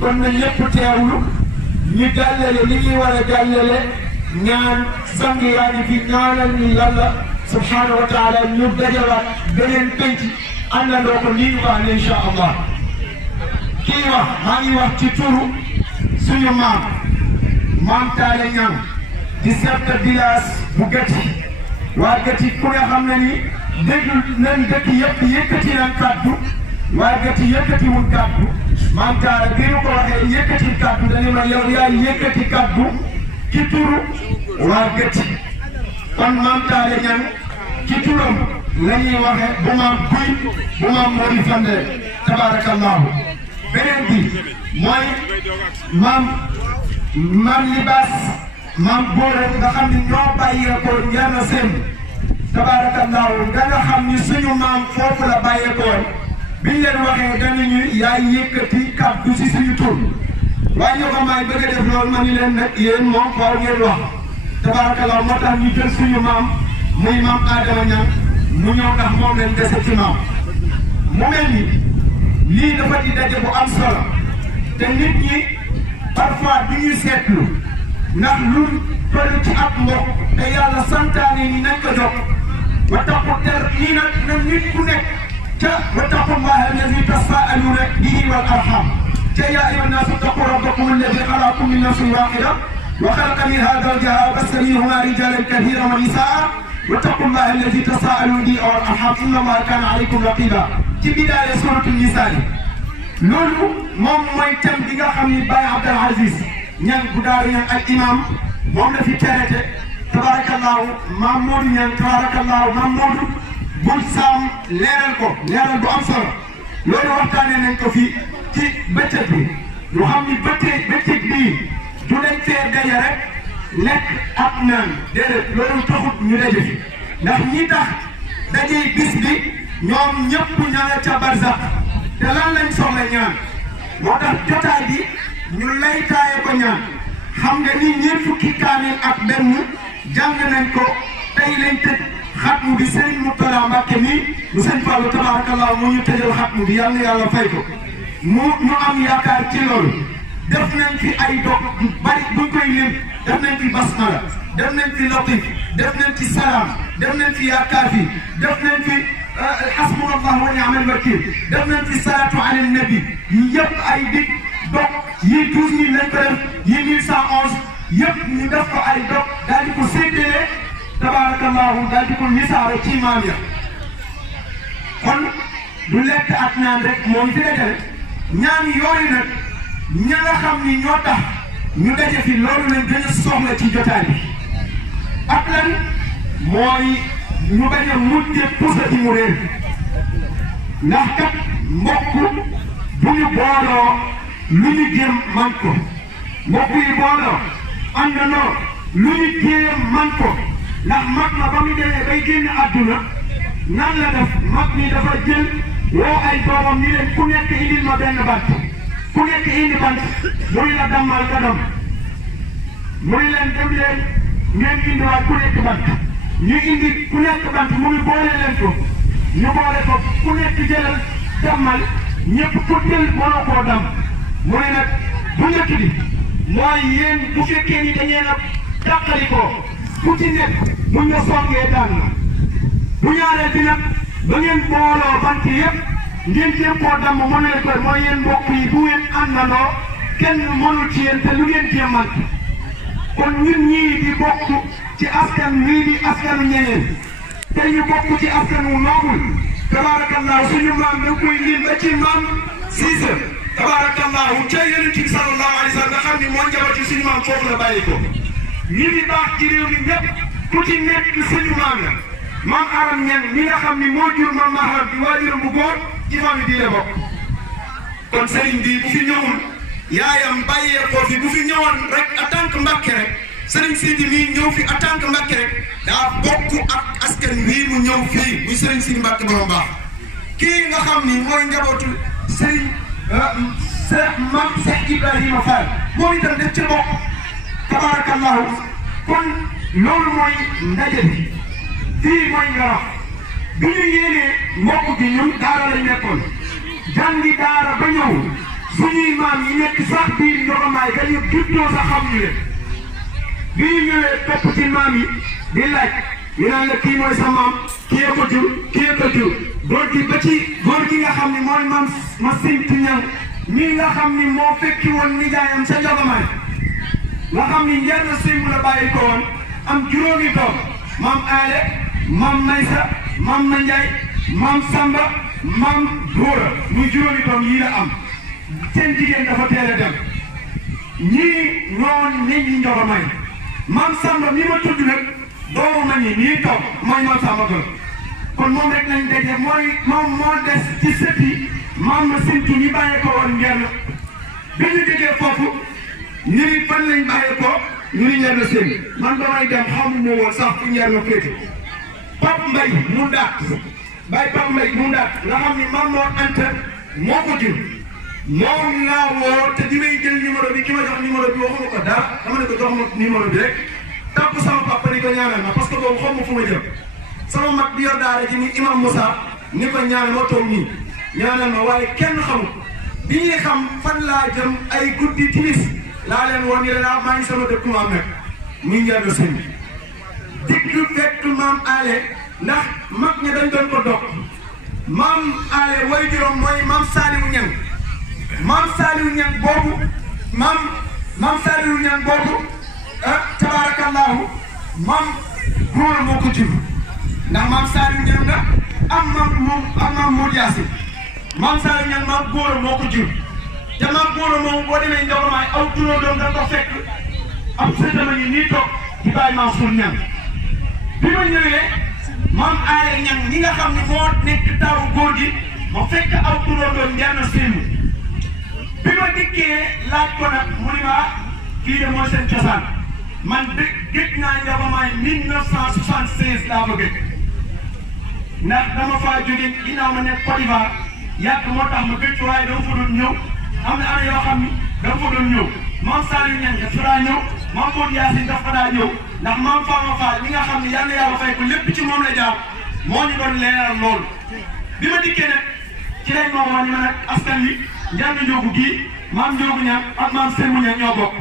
kon na ñëpp teewlu ñu jàllale li ñuy war a jàllale ñaan sang yaa ngi fi ñaanal ñu yàlla subhanahu wa taala ñu dajawaat beneen penc àndandoo ko nii ñu wax ne incha allah kii wax maa ngi wax ci turu suñu maam Talla Niang di chef de village bu Gati waa Gati ku nga xam ne ni déglu nañ dëkk yëpp yëkkati nañ kàddu waa Gati yëkkatiwul kàddu maam Talla bi ñu ko waxee yëkkati kàddu dañu ma yow yaay yëkkati kàddu ci turu waa Gati kon maam Talla Niang ci turam la ñuy waxe bu maam buy bu maam Mori Fandé tabarakallahu beneen bi mooy maam libaas maam Boore nga xam ni ñoo bàyyeekoo Ndiana Sène tabarakallahu nga xam ni suñu maam foofu la bàyyeekoo biñ leen waxee danañu yaay yëkkati kàddu si suñu tur waaye ñoo ko maay bëgg a def loolu ma ni leen nag yéen moom faaw ngeen wax tabarakallahu moo tax ñu jël suñu maam muy maam Adama Niang mu ñëw ndax moom leen dese ci maam mu mel ni lii dafa di daje bu am solo te nit ñi parfois du ñuy seetlu ndax lu toll ci ab mbokk te yàlla santaane ni nañ ko jox wa taqu ter lii nag na nit ku nekk ca wattaqullaha allazi tasaaluna bihi wal arham ca yaa ayyuha nnaasu ttaqu rabbakum allazi xalaqakum min nafsin waahida wa xalaqa minha zawjaha wa bassa minhuma rijalan kathiran wa nisaa wattaqullaha allazi tasaaluna bihi wal arham inna allaha kaana alaykum raqiba ci bidaaya suratu nisaa loolu moom mooy thème bi nga xam ni Baye Abdel Aziz Niang bu Daaru Niang ak imam moom la fi traité tabarakallahu maam Modou Niang tabarakallahu maam Modou bul saam leeral ko leeral bu am solo loolu waxtaanee nañ ko fii ci bëccëg bi ñu xam ni bëccëg bii du dañ fee daje rek lekk ak naan déedéet loolu taxut ñu daje fi ndax ñi tax daje bis bi ñoom ñëpp ña nga ca barzak te lan lañ soxla ñaan moo tax jotaay bi ñu laytaaye ko ñaan xam nga ni ñeent fukki kaamil ak benn jàng nañ ko tey lañ tëj xatmu bi Serigne Moutala Mbacke nii mu sëñ Fallou tabarakallah mu ñu tëjal xatmu bi yàlla na yàlla fay ko ñu am yaakaar ci loolu def nañ fi ay dog yu bari buñ koy lim def nañ fi basmala def nañ fi latif def nañ fi salaam def nañ fi yaakaar fi def nañ fi hasbunallahu wa ni'mal wakil def nañ fi salatu ala nabi yi yëpp ay dig dog yii 12000 lañ ko def yii 1111 yëpp ñu def ko ay dog daal di ko séddale tabarakallahu daal di ko nisaaro ci maam ya kon du lekk ak naan rek moo fi dajale ñaan yooyu nag ña nga xam ni ñoo tax ñu daje fi loolu lañ gën a soxla ci jotaay bi ak lan mooy ñu bañ a mujje pusa ci mu réer ndax kat mbokk bu ñu booloo lu ñu jéem man ko mbokk yi booloo àndandoo lu ñu jéem man ko ndax mag ma ba mu demee bay génn àdduna nan la def mag mi dafa jël woo ay doomam ni leen ku nekk indil ma benn bant ku nekk indi bant muy la dammal nga dam muy leen dem leen ngeen indiwaat ku nekk bant ñu indi ku nekk bant mu ngi boole leen ko ñu boole ko ku nekk jëlal dammal ñëpp ku jël mënoo koo dam mu ne nag bu njëkk bi mooy yéen bu fekkee ni dañeen a dàqali ko ku ci nekk buñ la songee daan na bu ñaareel bi nag ba ngeen booloo bant yëpp ngeen jéem koo damm mënule ko mooy yéen mbokk yi bu ngeen àndandoo kenn mënul ci yéen te lu ngeen jéemal kon ñun ñii di bokk ci askan wii di askanu ñeneen te ñu bokk ci askanu noobul tabarakallahu suñu maam da koy lim ba ci maam Siise tabarakallahu ca Yonent bi sallallahu alayhi wa sallam nga xam ni moo njaboot ci suñu maam foofu la bàyyi ko ñi di baax ci réew mi ñëpp ku ci nekk suñu maam la maam Aram Ñaŋ mi nga xam ni moo jur maam Maharam di waajuram bu góor ci maam yi di la bokk kon sëriñ bi bu fi ñëwul yaayam bàyyee ko fi bu fi ñëwoon rek en tant que Mbàkke rek sëriñ Sidi mii ñëw fi en tant que Mbàkke rek daa bokk ak askan wii mu ñëw fii muy sëriñ Sidi Mbàkke borom baax kii nga xam ni mooy njabootu sëriñ maam Cheikh Ibrahima Fall moom itam def ci bokk tabarakallahu kon loolu mooy ndaje bi fii mooy Ngarax bi ñu yéenee mbokk gi ñun daara lañ nekkoon jàngi daara ba ñëw suñuy maam yi nekk sax biir Njogomaay ga ñu juddoo sax xamuñu leen bi ñu ñëwee topp ci maam yi di laaj ñu naan la kii mooy sa maam kii ko jur kii ko jur góor gi ba ci góor gi nga xam ni mooy maam ma Sinti Ñaŋ ñii nga xam ni moo fekki woon nijaayam sa Njogomaay nga xam ni njër na simbu la bàyyi ko woon am juróomi doom maam Aale maam Maysa maam Mandiaye maam Samba maam Góora muy juróomi doom yii la am seen jigéen dafa teel a dem ñii ñoo nit ñi Njogomaay maam Samba mi ma tudd nag doomu ma ñi nii toog mooy maam Samba Góor kon moom rek lañ daje moom moo des ci sët yi maam ma Sintu ñi bàyyee ko woon ngeen bi ñu déggee foofu ñu ni fan lañ bàyyee ko ñu ni ñenn seen man damay dem xamuma woon sax fu ñeer na féete Pape Mbaye mu ndaat Baye Pape Mbaye mu ndaat nga xam ni maam moo Anta moo ko jur moom laa woo te di may jël numéro bi ki ma jox numéro bi waxuma ko dara dama ne ko jox ma numéro bi rek tàpp sama papa ni ko ñaanal ma parce que boobu xaw ma fu ma jëm sama mag bi yor daara ji ni imam Moussa ni ko ñaanal ma toog nii ñaanal ma waaye kenn xamul bi ñuy xam fan laa jëm ay guddi timis laa leen woon ni la maa ngi sama dëkk maam nag muy njëriñu sëñ bi digg fekk maam Aale ndax mag ña dañ doon ko dog maam Aale way juróom mooy maam Saliou Niang maam Saliou Niang boobu maam Saliou Niang boobu tabaarakallaahu maam góor moo ko jur ndax maam Saliou Niang nga am maam Modou Yacine maam Saliou Niang maam góor moo ko jur te maam góor moom boo demee Njogomaay aw turóondoom da ko fekk ab sëtama ñi nii toog di bàyyi Mansour Niang bi ma ñëwee maam Aale Niang ñi nga xam ne moo nekk taawu góor gi ma fekk aw turóondoom njenn séenu bi ma dikkee laaj ko nag mu ni ma kii de mooy seen cosaan man gëj naa Njogomaay 1976 laa ba gëj ndax dama faa jóge ginnaaw ma nekk Côte d'Ivoire yàgg moo tax ma gëj waaye dama fa doon ñëw am na ana yoo xam ni dama fa doon ñëw maam Saliou Niang dafa daa ñëw maam Modou Yacine dafa daa ñëw ndax maam Fama Fall li nga xam ne yal na yàlla fay ko lépp ci moom la jaar moo ñu doon leeral loolu bi ma dikkee nag ci lañ ma woo ni ma nag askan wi njàng njóogu gii maam njóogu Niang ak maam Semou Niang ñoo bokk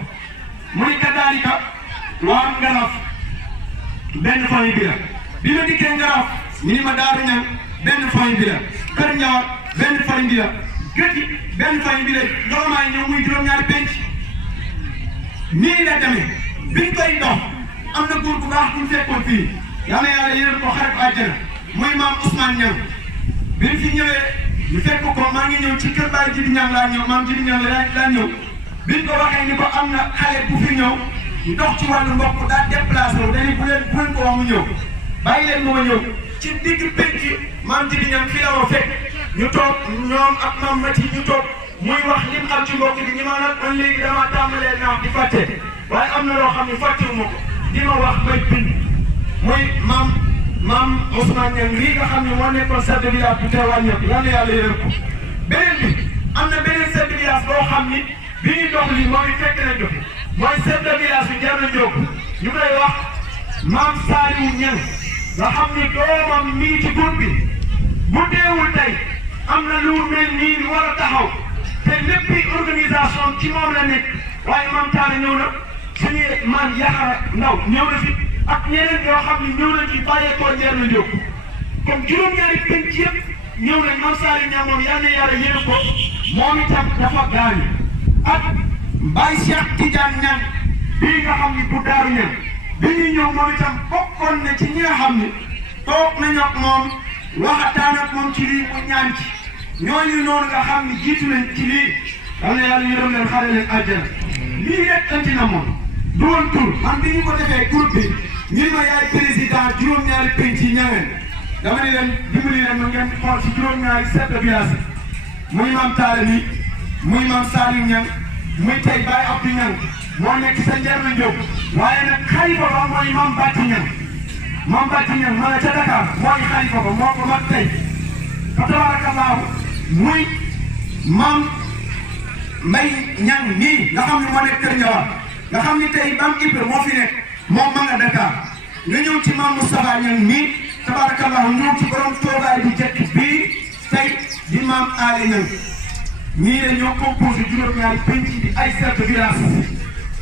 mu ni kadaalika waa Ngaraf benn famille bi la bi ma dikkee Ngaraf ñu ni ma Daaru Niang benn famille bi la Kër Ñawar benn famille bi la Gëti benn famille bi la Njogomaay ñëw muy juróom-ñaari penc nii la demee biñ koy dox am na góor bu baax bu ñu fekkoon fii yal na yàlla yéen ko xarit àjjana muy maam Ousmane Niang bi ñu fi ñëwee ñu fekk ko maa ngi ñëw ci kër Baye Jibi Niang laa ñëw maam Jibi Niang laa ñëw biñ ko waxee ni ko am na xale bu fi ñëw ñu dox ci wàllu mbokk daal déplacé wu dañuy bu leen ko wax mu ñëw bàyyi leen ma ñëw ci digg penc maam Jibi Niang fii la ma fekk ñu toog ñoom ak maam Mati ñu toog muy wax li mu xam ci mbokk bi ñi ma nag man léegi damaa tàmbalee naa di fàtte waaye am na loo xam ne fàttewu ma ko di ma wax may bind muy maam Ousmane Niang lii nga xam ne moo nekkoon chef de village bu teewal ñëpp yal na yàlla yërëm ko beneen bi am na beneen chef de village boo xam ni bi ñu dox lii mooy fekk nañ ko fi mooy chef de village bi jar na jóg ñu koy wax maam Saliou Niang nga xam ni doomam mii ci groupe bi bu deewul tey am na lu mel nii lu war a taxaw te léppi organisation ci moom la nekk waaye maam Talla ñëw na suñu maam Yaxara Ndaw ñëw na fi ak ñeneen yoo xam ne ñëw nañ fi bàyyeekoo ñeer na jóg comme juróom-ñaari penc yëpp ñëw nañ maam Saliou Niang moom yal na yàlla yéen ko moom itam dafa gaañu ak Baye Cheikh Tidiane Niang bii nga xam ni bu Daaru Niang bi ñu ñëw moom itam bokkoon na ci ñi nga xam ni toog nañu ak moom waxataan ak moom ci lii mu ñaan ci ñooñu noonu nga xam ni jiitu nañ ci lii yal na yàlla yërëm leen xare leen àjjana lii rek anti na moom du woon tur man bi ñu ko defee groupe bi ñu ma yaay président juróom-ñaari penc yi ñangeen dama ne leen dimbali leen ma ngeen xool ci juróom-ñaari chef de village muy maam Talla ni muy maam Saliou Niang muy tey Baye Abdou Niang moo nekk sa Njerna Diop waaye nag xalifa ba mooy maam Bati Niang maam Bati Niang ma nga ca Dakar mooy xalifa ba moo ko mag tey fa tabaarakallaahu muy maam Mbay Niang nii nga xam ne moo nekk Kër Ñawar nga xam ni tey Bam Ibra moo fi nekk moom ma nga Dakar nga ñëw ci maam Moustapha Niang nii tabaarakallaahu ñëw ci borom toogaay bu jekk bii tey di maam Aale Niang ñii ne ñoo composé juróom-ñaari penc di ay chefs de village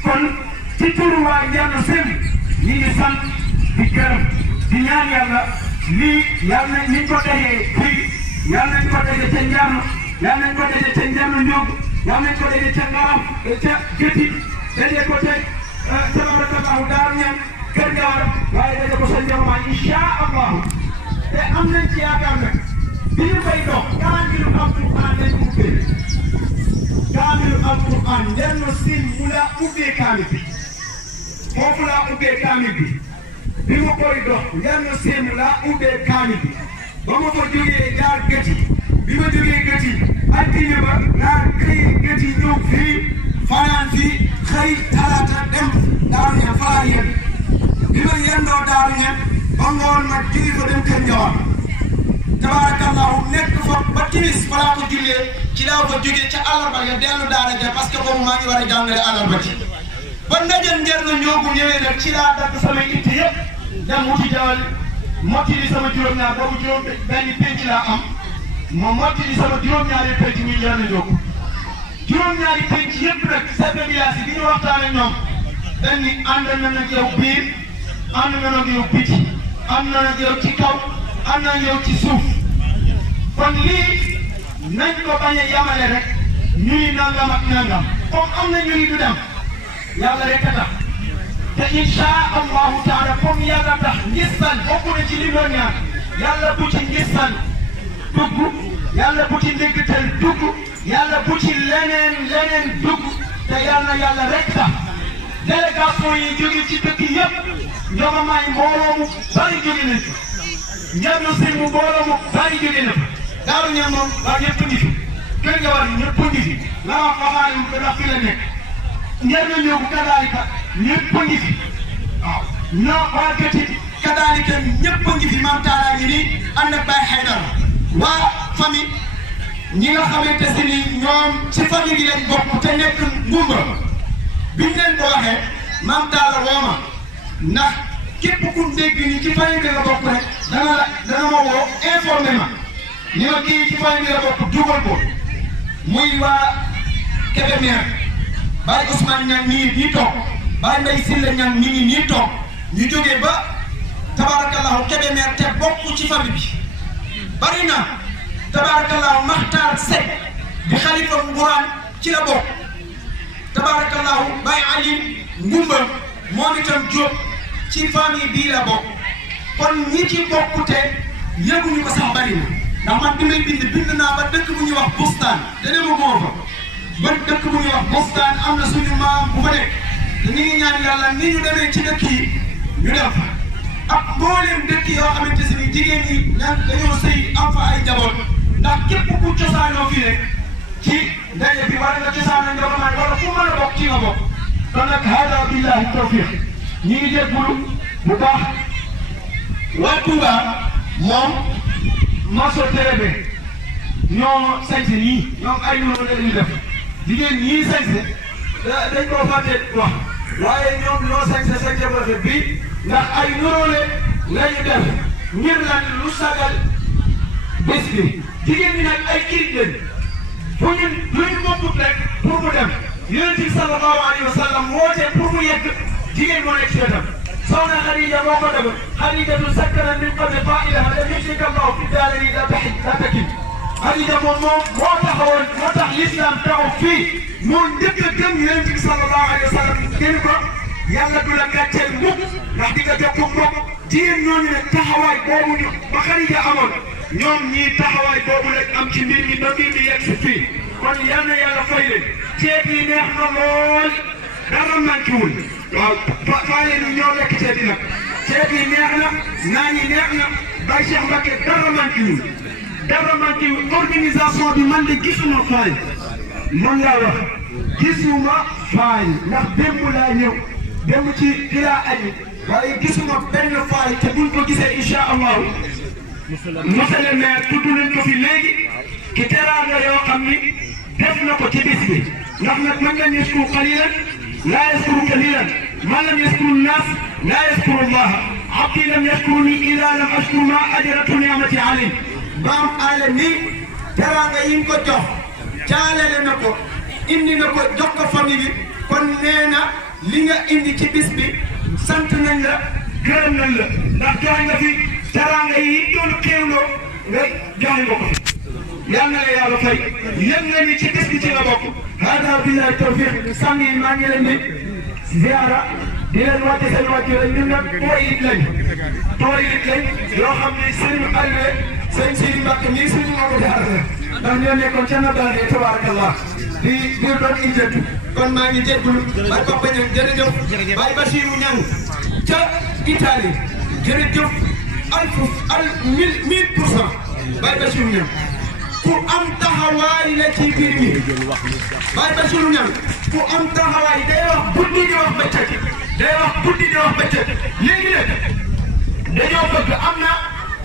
kon ci turu waa Ndiano Sène ñi ngi sant di gërëm di ñaan yàlla lii yàlla nañ ñu ko dajee fii yàlla nañ ko dajee ca Ndiano yàlla nañ ko dajee ca Ndiano Ndiob yàlla nañ ko dajee ca Ngaram ca Gétti dajee ko ca tabarakallahu Daaru Ñaan Kër Gawar waaye dajee ko sa Ndiama insha allahu te am nañ ci yaakaar nag bi ñu koy dox kaamilu alquran lañ ubbee kaamilu alquran Ndiano Sène mu laa ubbee kaamil bi foofu laa ubbee kaamil bi ma koy dox Ndiano Sène mu laa ubbee kaamil bi ba ma fa jógee jaar Gétti bi ma jógee Gétti altine ba laa xëy Gétti ñëw fii fanaan fii xëy talaata dem Daaru Ñaan fa laa yem bi ma yendoo Daaru Ñaan ba ngoon ma jóge fa dem Kër Njawar tabarakallahu nekk fa ba timis fa laa ko jullee ci laa fa jógee ca àllarba ya dellu daara ja parce que boobu maa ngi war a jàngale àllarba ci ba ndaje Ndiano Ndiob ñëwee nag ci laa dagg samay itte yëpp dem wuti jawal mottali sama juróom-ñaar boobu benn penc laa am ma mottali sama juróom-ñaari penc muy Ndiano Ndiob juróom-ñaari penc yëpp nag chef de village yi bi ñu waxtaan ak ñoom dañ ni ànd na nag yow biir ànd na nag yow biti ànd na nag yow ci kaw ànd na yow ci suuf kon lii nañ ko bañ a yamale rek ñuy nangam ak nangam comme am na ñuy du dem yàlla rek a tax te insha allahu taala comme yàlla tax ngistal bokk na ci li doon ñaan yàlla bu ci ngistal dugg yàlla bu ci ndéggatal dugg yàlla bu ci leneen dugg te yàlla rek tax délégation yi jóge ci dëkk yëpp njogamaay mbooloo mu bari jóge nañ fi Ndiano Sène mu mbooloo mu bari jóge na fi Daaru Ñaan moom waa ñëpp ngi fi Kër Njawar ñëpp ngi fi nga wax waxaale mu ko ndax fi la nekk Ndiano Ndiob kadaalika ñëpp ngi fi waaw non waa Gétti kadaalika ñëpp ngi fi maam Talla ngi nii ànd ak Baye Haydara waa famille ñi nga xamante si ni ñoom ci famille bi lañ bokk te nekk ngumba biñ leen ko waxee maam Talla wooma ndax képp ku dégg ni ci famille bi la bokk rek dana ma woo informé ma ni ma kii ci famille bi la bokk dugal ko muy waa Kébémer Baye Ousmane Niang mi ngi nii toog Baye Mbaye Sylla Niang mi ngi nii toog ñu jógee ba tabarakallahu Kébémer te bokk ci famille bi bari na tabarakallahu Makhtar Seck di xalifa Ngourane ci la bokk tabarakallahu Baye Ali Ngumba moom itam Diop ci famille bii la bokk kon ñi ci bokk te yëguñu ko sax bari na ndax man bi may bind naa ba dëkk bu ñuy wax Bustaan dana ma moo fa ba dëkk bu ñuy wax Bustaan am na suñu maam bu fa nekk te ñu ngi ñaan yàlla ni ñu demee ci dëkk yi ñu dem fa ak mbooleem dëkk yoo xamante si ni jigéen ñi ñaan dañoo sëy am fa ay njaboot ndax képp ku cosaanoo fii rek ci ndaje bi wala nga cosaanoo njaboot wala fu mën a bokk ci nga bokk kon nag hada billahi tawfiq ñi ngi jégalu bu baax waa Touba moom morceau télébe ñoo sañse nii ñoom ay numéro la ñuy def jigéen ñii sañse dañ koo fàtte wax waaye ñoom ñoo sañse bu rafet bi ndax ay numéro la ñu def ngir lan lu sagal bés bi jigéen ñi nag ay kirit leen fu ñu lu ñu mokkut rek pour mu dem Yonent bi sallallahu alayhi wa sallam woote pour mu yegg jigéen moo nekk ci wetam soxna Xadija moo ko def Xadijatu sakkanan min qabli qaa'ilaha lam yushrik Allahu fi daarayni la takin Xadija moom moo taxawoon moo tax l'islam taxaw fii moo njëkk a gëm Yonent bi sallallahu alayhi wa sallam gën ko yàlla du la gàcceel mukk ndax di nga jokk mbokk jigéen ñooñu ne taxawaay boobu ñu ba Xadija amoon ñoom ñii taxawaay boobu lañ am ci mbir mi ba mbir mi yegg si fii kon yal na yàlla fay leen ceeb yi neex na lool dara manquéwul waaw faale ni ñoo lekk ceeb yi nag ceeb yi neex na naan yi neex na Baye Cheikh Mbacké dara manquéwul organisation bi man de gisuma faay man laa wax gisuma faay ndax démb laa ñëw démb ci laa aji waaye gisuma benn faay te buñ ko gisee incha allahu monsieur le maire tudd nañ ko fi léegi ki teraanga yoo xam ni def na ko ci bis bi ndax nag man lam yaskuru qalilan laa yaskuru kalilan man lam yaskuru nnaas laa yaskuru llaha abdi lam yaskuruni ida lam ashkur ma ajratu ni'mati alayhi baam aale ni teraanga yi nga ko jox jaalale na ko indi na ko jox ko famille bi kon nee na li nga indi ci bis bi sant nañ la gërëm nañ la ndax joxe nga fi teraanga yi doon xéewloo nga joxe nga ko fi yal na la yàlla fay yëg nga ni ci bis bi ci nga bokk hada billahi tawfiq sang yi maa ngi leen di ziara di leen wàcce seen wàcce la ñun nag tooyit lañ yoo xam ne sëriñ Aliou sëñ Sidi Mbacke nii suñu moo ko jaarale ndax ñoo nekkoon ca na daal di tabarakallah di doon injëtu kon maa ngi jégalu Baye Papa Niang jërëjëf Baye Bassirou Niang ca Italie jërëjëf al 1000% Baye Bassirou Niang ku am taxawaay la ci biir mi Baye Bassirou Niang ku am taxawaay day wax guddi di wax bëccëg léegi nag dañoo bëgg am na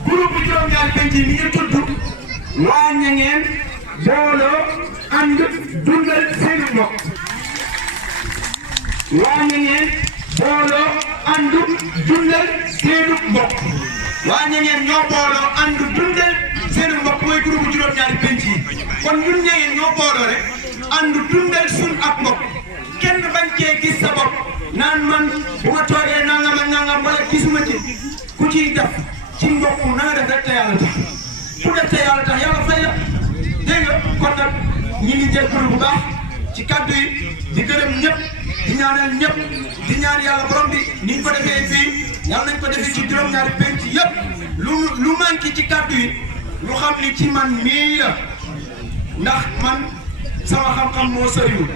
groupe bu juróom-ñaari penc yi ñu tudd waa Niangeen booloo ànd dundal seen mbokk waa Niangeen booloo ànd dundal seen mbokk waa Niangeen ñoo booloo ànd dundal seen mbokk mooy groupe bu juróom-ñaari penc yi kon ñun Niangeen ñoo booloo rek ànd dundal suñ ak mbokk kenn bañ cee gis sa bopp naan man bu ma toogee nangam ak nangam wala gisuma ci ku ciy def ci mbokk na nga def rek te yàlla tax ku def te yàlla tax yàlla fay la dégg nga kon nag ñi ngi jégalu bu baax ci kaddu yi di gërëm ñëpp di ñaanal ñëpp di ñaan yàlla borom bi ni ñu ko defee fii yàlla nañ ko defee ci juróom-ñaari penc yëpp lu manqué ci kaddu yi lu xam ni ci man mii la ndax man sama xam-xam moo sëriwul